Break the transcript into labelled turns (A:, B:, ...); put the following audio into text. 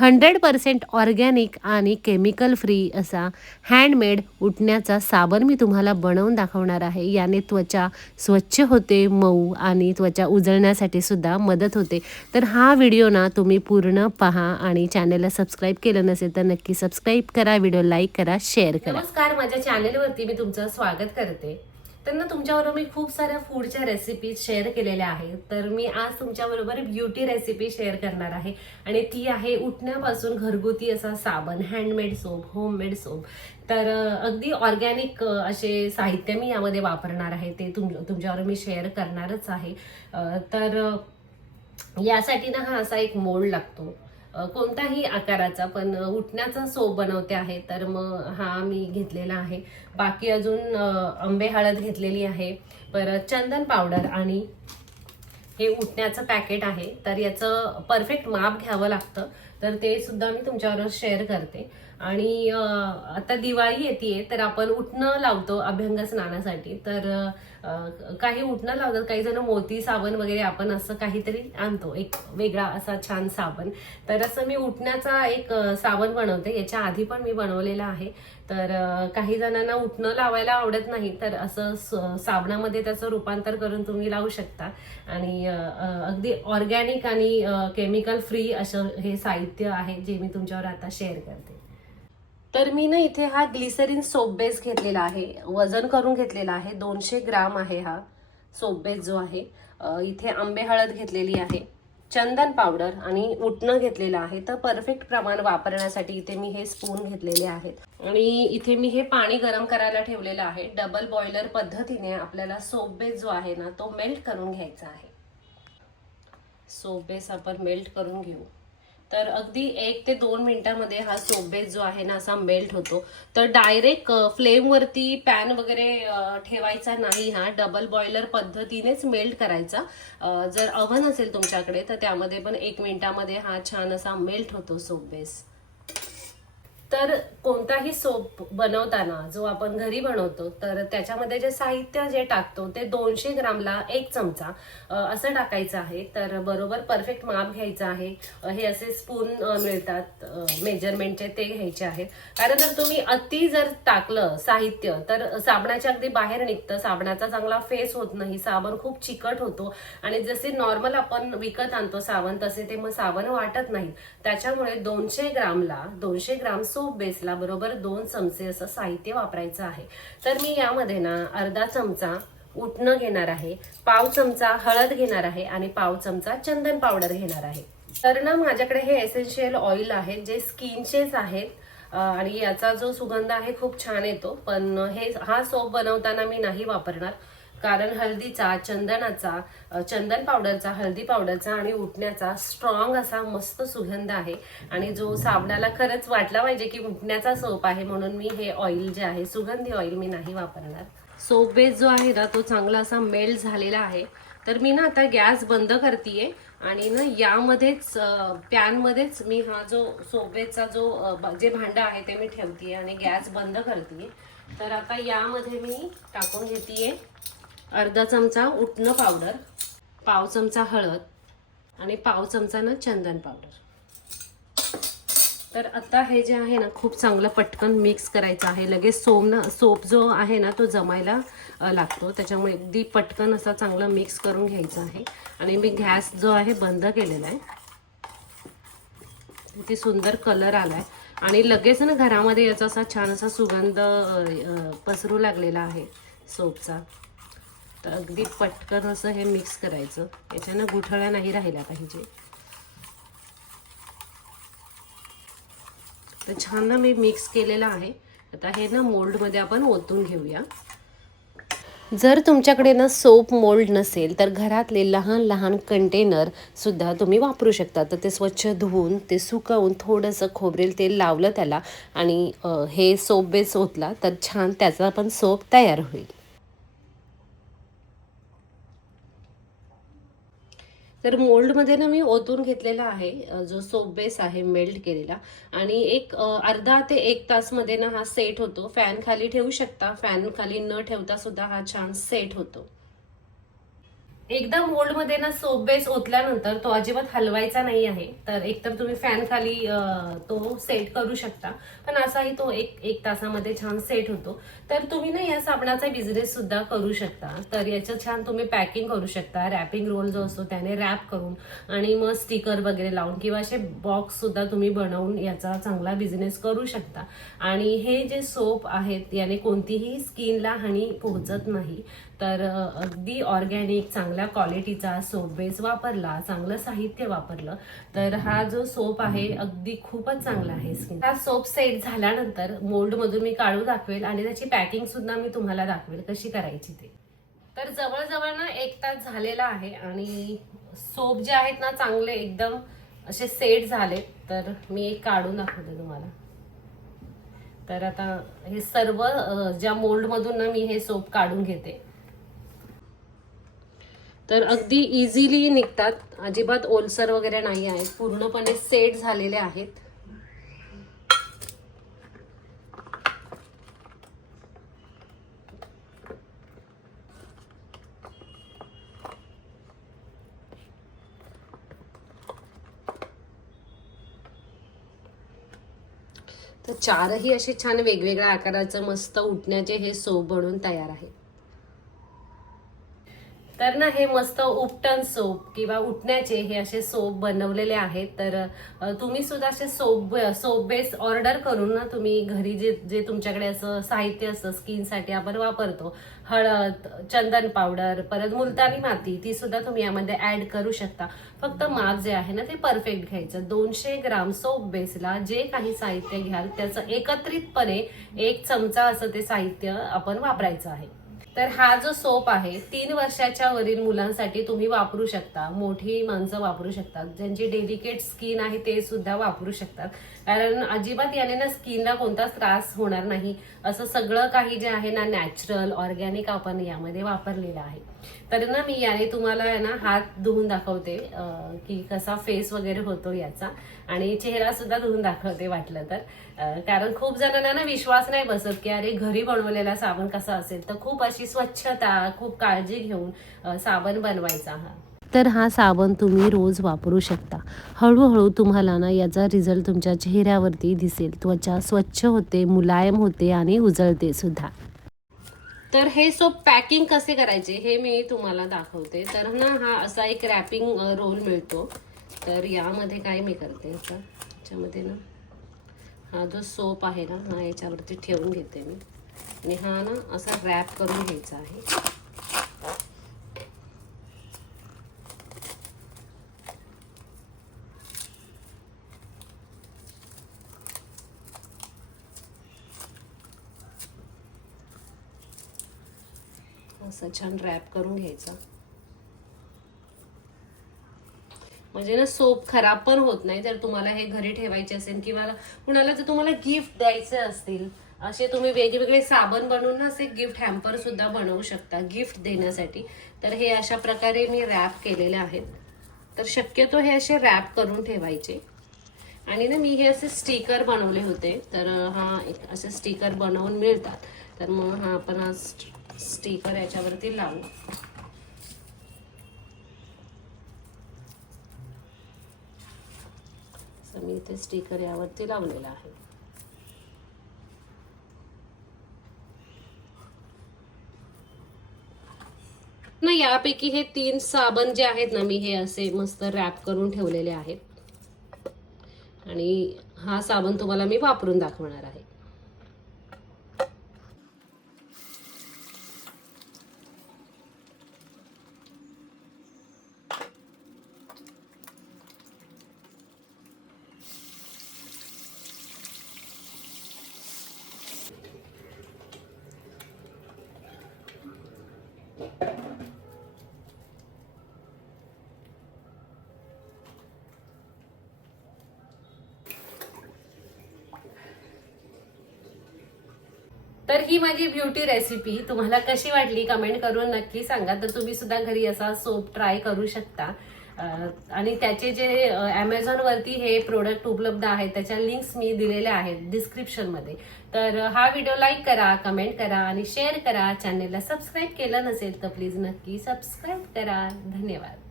A: Hundred percent organic आणि chemical free असा handmade उठण्याचा साबण मी तुम्हाला बनवून दाखवणार आहे. याने त्वचा स्वच्छ होते मऊ आणि त्वचा उजळण्यासाठी सुद्धा मदत होते. तर हा व्हिडिओ ना तुम्ही पूर्ण पहा आणि चॅनलला सबस्क्राईब केलं नसेल तर नक्की सबस्क्राईब करा व्हिडिओ लाईक करा शेअर करा. नमस्कार माझ्या चॅनलवरती मी तुमचं स्वागत करते. त्यांना तुमच्याबरोबर मी खूप साऱ्या फूडच्या रेसिपीज शेअर केलेल्या आहेत. तर मी आज तुमच्याबरोबर ब्युटी रेसिपी शेअर करणार आहे. आणि ती आहे उठण्यापासून घरगुती असा साबण हँडमेड सोप होममेड सोप तर अगदी ऑर्गॅनिक असे साहित्य मी यामध्ये वापरणार आहे. ते तुम तुमच्यावर मी शेअर करणारच आहे. तर यासाठी ना हा असा एक मोड लागतो. कोणताही आकाराचा पण उठण्याचा सोप बनवते आहे तर मग हा मी घेतलेला आहे. बाकी अजून आंबे हळद घेतलेली आहे परत चंदन पावडर आणि हे उठण्याचं पॅकेट आहे तर याचं परफेक्ट माप घ्यावं लागतं तर ते सुद्धा मी तुमच्याबरोबर शेअर करते. आणि आता दिवाळी येते तर आपण उठणं लावतो अभ्यंग स्नानासाठी. तर काही उठणं लावतात काही जण मोती साबण वगैरे आपण असं काहीतरी आणतो एक वेगळा असा छान साबण. तर असं मी उठण्याचा एक साबण बनवते याच्या आधी पण मी बनवलेला आहे. तर काही जणांना उठणं लावायला आवडत नाही तर असं स- साबणामध्ये त्याचं रूपांतर करून तुम्ही लावू शकता. आणि अगदी ऑर्गॅनिक आणि केमिकल फ्री असं हे साहित्य आहे जे मी तुमच्यावर आता शेअर करते. तर मी ना इथे हा ग्लिसरीन सोप बेस घेतलेला आहे. वजन करून घेतलेला आहे. दोनशे ग्राम आहे हा सोप बेस जो आहे. इथे आंबे हळद घेतलेली आहे. चंदन पावडर आणि उटणं घेतलेलं आहे. तर परफेक्ट प्रमाण वापरण्यासाठी इथे मी हे स्पून घेतलेले आहेत. आणि इथे मी हे पाणी गरम करायला ठेवलेलं आहे. डबल बॉयलर पद्धतीने आपल्याला सोप बेस जो आहे ना तो मेल्ट करून घ्यायचा आहे. सोप बेस आपण मेल्ट करून घेऊ. तर अगदी एक ते दोन मिनिटांमध्ये हा सोप बेस जो आहे ना असा मेल्ट होतो. तर डायरेक्ट फ्लेमवरती पॅन वगैरे ठेवायचा नाही हा. डबल बॉयलर पद्धतीनेच मेल्ट करायचा. जर अव्हन असेल तुमच्याकडे तर त्यामध्ये पण एक मिनिटामध्ये हा छान असा मेल्ट होतो सोप बेस तर कोणताही सोप बनवताना जो आपण घरी बनवतो तर त्याच्यामध्ये जे साहित्य जे टाकतो ते दोनशे ग्रामला एक चमचा असं टाकायचं आहे. तर बरोबर परफेक्ट माप घ्यायचं आहे. हे असे स्पून मिळतात. मेजरमेंटचे ते घ्यायचे आहेत. कारण जर तुम्ही अति जर टाकलं साहित्य तर साबणाच्या अगदी बाहेर निघतं. साबणाचा चांगला फेस होत नाही. साबण खूप चिकट होतो. आणि जसे नॉर्मल आपण विकत आणतो साबण तसे ते मग साबण वाटत नाही. त्याच्यामुळे दोनशे ग्रामला दोनशे ग्राम सोप बेसला बरोबर दोन चमचे असं साहित्य वापरायचं आहे. तर मी यामध्ये ना अर्धा चमचा उटणं घेणार आहे पाव चमचा हळद घेणार आहे आणि पाव चमचा चंदन पावडर घेणार आहे. तर ना माझ्याकडे हे एसेन्शियल ऑइल आहेत जे स्किनचेच आहेत आणि याचा जो सुगंध आहे खूप छान येतो. पण हे हा सोप बनवताना मी नाही वापरणार. कारण हळदीचा चंदनाचा चंदन पावडरचा हळदी पावडरचा आणि उठण्याचा स्ट्रॉंग असा मस्त सुगंध आहे. आणि जो साबणाला खरंच वाटला पाहिजे की उठण्याचा सोप आहे म्हणून मी हे ऑइल जे आहे सुगंधी ऑइल मी नाही वापरणार. सोप बेस जो आहे ना तो चांगला असा मेल्ट झालेला आहे. तर मी ना आता गॅस बंद करतेय आणि ना यामध्येच पॅनमध्येच मी हा जो सोबेचा जो जे भांडं आहे ते मी ठेवतेय आणि गॅस बंद करतेय. तर आता यामध्ये मी टाकून घेतेय. अर्धा चमचा उटणं पावडर पाव चमचा हळद आणि पाव चमचा ना चंदन पावडर. तर आता हे जे आहे ना खूप चांगलं पटकन मिक्स करायचं आहे. लगेच सोम ना सोप जो आहे ना तो जमायला लागतो. त्याच्यामुळे अगदी पटकन असा चांगला मिक्स करून घ्यायचा आहे. आणि मी गॅस जो आहे बंद केलेला आहे. किती सुंदर कलर आला आहे आणि लगेच ना घरामध्ये याचा असा छान असा सुगंध पसरू लागलेला आहे सोपचा. तर अगदी पटकन असं हे मिक्स करायचं. याच्यानं गुठळ्या नाही राहिल्या पाहिजे. तर छान मी मिक्स केलेलं आहे. आता हे ना मोल्डमध्ये आपण ओतून घेऊया. जर तुमच्याकडे ना सोप मोल्ड नसेल तर घरातले लहान लहान कंटेनर सुद्धा तुम्ही वापरू शकता. तर ते स्वच्छ धुवून ते सुकवून थोडंसं खोबरेल तेल लावलं त्याला आणि हे सोप बेस ओतला तर छान त्याचा पण सोप तयार होईल. तर मोल्डमध्ये ना मी ओतून घेतलेला आहे जो सोप बेस आहे मेल्ट केलेला. आणि एक अर्धा ते एक तासमध्ये ना हा सेट होतो. फॅन खाली ठेवू शकता फॅन खाली न ठेवता सुद्धा हा छान सेट होतो. एकदा मोल्डमध्ये ना सोप बेस ओतल्यानंतर तो अजिबात हलवायचा नाही आहे. तर एकतर तुम्ही फॅन खाली तो सेट करू शकता. पण असाही तो एक एक तासामध्ये छान सेट होतो. तर तुम्ही ना या साबणाचा बिझनेस सुद्धा करू शकता. तर याचं छान तुम्ही पॅकिंग करू शकता. रॅपिंग रोल जो असतो त्याने रॅप करून आणि मग स्टिकर वगैरे लावून किंवा असे बॉक्स सुद्धा तुम्ही बनवून याचा चांगला बिझनेस करू शकता. आणि हे जे सोप आहेत याने कोणतीही स्किनला हानी पोहोचत नाही. तर अगदी ऑर्गॅनिक चांगल्या क्वालिटीचा सोप बेस वापरला चांगलं साहित्य वापरलं तर हा जो सोप आहे अगदी खूपच चांगला आहे स्किन हा सोप सेट झाल्यानंतर मोल्ड मधून मी काढू दाखवेल आणि त्याची पॅकिंग सुद्धा मी तुम्हाला दाखवेल कशी करायची ते. तर जवळजवळ ना एक तास झालेला आहे आणि सोप जे आहेत ना चांगले एकदम असे सेट झाले तर मी एक काढून दाखवते तुम्हाला. तर आता हे सर्व ज्या मोल्ड मधून ना मी हे सोप काढून घेते तर अगदी इझिली निघतात. अजिबात ओलसर वगैरे नाही आहेत. पूर्णपणे सेट झालेले आहेत. तर चारही असे छान वेगवेगळ्या आकाराचं मस्त उठण्याचे हे सोप बनून तयार आहे. तर ना हे मस्त उपटन सोप किंवा उठण्याचे हे असे सोप बनवलेले आहेत. तर तुम्ही सुद्धा असे सोप सोप बेस ऑर्डर करून ना तुम्ही घरी जे जे तुमच्याकडे असं साहित्य असतं स्किनसाठी आपण वापरतो हळद चंदन पावडर परत मुलतानी माती ती सुद्धा तुम्ही यामध्ये ऍड करू शकता. फक्त माप जे आहे ना ते परफेक्ट घ्यायचं. दोनशे ग्राम सोप बेसला जे काही साहित्य घ्याल त्याचं एकत्रितपणे एक चमचा असं ते साहित्य आपण वापरायचं आहे. तर हा जो सोप आहे तीन वर्षाच्या वरील मुलांसाठी तुम्ही वापरू शकता. मोठी माणसं वापरू शकतात. ज्यांची डेलिकेट स्किन आहे ते सुद्धा वापरू शकतात. कारण अजिबात याने ना स्किनला कोणताच त्रास होणार नाही. असं सगळं काही जे आहे ना नॅचरल ऑर्गॅनिक आपण यामध्ये वापरलेलं आहे. तर ना मी याने तुम्हाला आहे ना हात धुवून दाखवते की कसा फेस वगैरे होतो याचा. आणि चेहरा सुद्धा धुवून दाखवते वाटलं तर. कारण खूप जणांना ना विश्वास नाही बसत की अरे घरी बनवलेला साबण कसा असेल? तर खूप अशी स्वच्छता खूप काळजी घेऊन साबण बनवायचा हा. तर हा साबण तुम्ही रोज वापरू शकता. हळूहळू तुम्हाला ना याचा रिझल्ट तुमच्या चेहऱ्यावरती दिसेल. त्वचा स्वच्छ होते मुलायम होते आणि उजळते सुद्धा. तर हे सोप पॅकिंग कसे करायचे हे मी तुम्हाला दाखवते. तर ना हा असा एक रॅपिंग रोल मिळतो. तर यामध्ये काय मी करते याचा याच्यामध्ये ना हा जो सोप आहे ना हा याच्यावरती ठेवून घेते मी. आणि हा ना असा रॅप करून घ्यायचा आहे. असं छान रॅप करून घ्यायचा. म्हणजे ना सोप खराब पण होत नाही. जर तुम्हाला हे घरी ठेवायचे असेल किंवा कुणाला जर तुम्हाला गिफ्ट द्यायचे असतील असे तुम्ही वेगवेगळे साबण बनवून ना असे गिफ्ट हॅम्पर सुद्धा बनवू शकता गिफ्ट देण्यासाठी. तर हे अशा प्रकारे मी रॅप केलेले आहेत. तर शक्यतो हे असे रॅप करून ठेवायचे. आणि ना मी हे असे स्टिकर बनवले होते. तर हा एक असे स्टिकर बनवून मिळतात. तर मग हा आपण हा स्टिकर याच्यावरती लावू. मी इथे स्टिकर यावरती लावलेला आहे. ना यापैकी हे तीन साबण जे आहेत ना मी हे असे मस्त रॅप करून ठेवलेले आहेत. आणि हा साबण तुम्हाला मी वापरून दाखवणार आहे. तर ही माझी ब्युटी रेसिपी तुम्हाला कशी वाटली कमेंट करून नक्की सांगा. तर तुम्ही सुद्धा घरी असा सोप ट्राय करू शकता. आणि त्याचे जे ॲमेझॉनवरती हे प्रोडक्ट उपलब्ध आहेत त्याच्या लिंक्स मी दिलेल्या आहेत डिस्क्रिप्शनमध्ये तर हा व्हिडिओ लाईक करा कमेंट करा आणि शेअर करा. चॅनेलला सबस्क्राईब केलं नसेल तर प्लीज नक्की सबस्क्राईब करा. धन्यवाद.